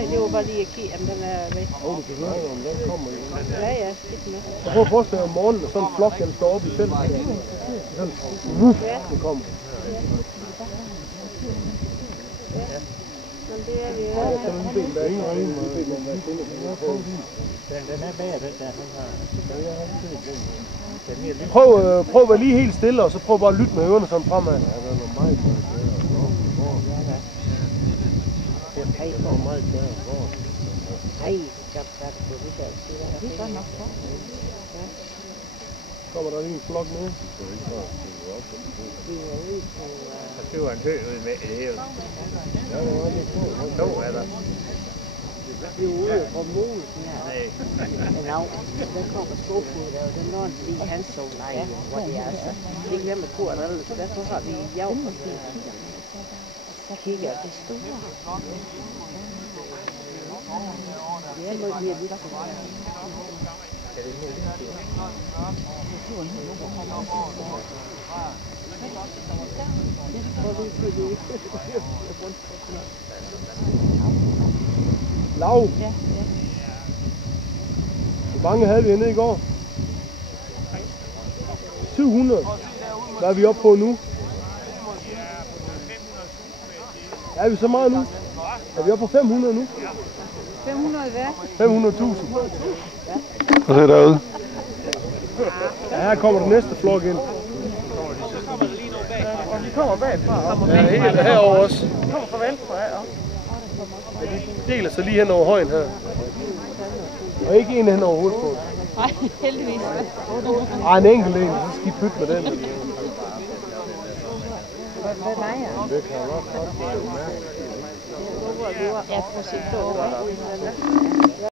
Nej, det var bare lige at kigge, om den er væk. Du kan høre, om den kommer jo. Ja, skidt med. Jeg prøver at forestille om morgenen, og sådan en flok, den står oppe i feltet. Sådan, den kommer. Men det er vi jo. Den er bag den der. Prøv at være lige helt stille, og så prøv bare at lytte med ørerne sådan fremad. Ja, der er noget meget Kommer der lige en flok med? Der var en hø ude med det hele. Ja, det var lidt på. To er der. Vi er ude fra Mosen her. Nej. Der kommer skofod der, og den når lige hans så nej, hvor det er så. Det er hjemme med kur, så derfor har vi jav og kigger det store. Det er noget mere lidt. Lav. Hvor mange havde vi hernede i går? 700. Hvad er vi oppe på nu? Er vi så meget nu? Er vi oppe på 500 nu? 500 hvad? 500.000. Hvad er derude? Ja, her kommer den næste flok ind. Og de kommer bagfra. Ja, helt herovre også. De kommer fra venstre af også. De deler sig lige hen over højen her. Og ikke en hen over hovedet på. Nej, heldigvis. Ej, en enkelt en, så skal I pytte med den. Hvad leger? Det kan jeg nok godt. Ja, præcis.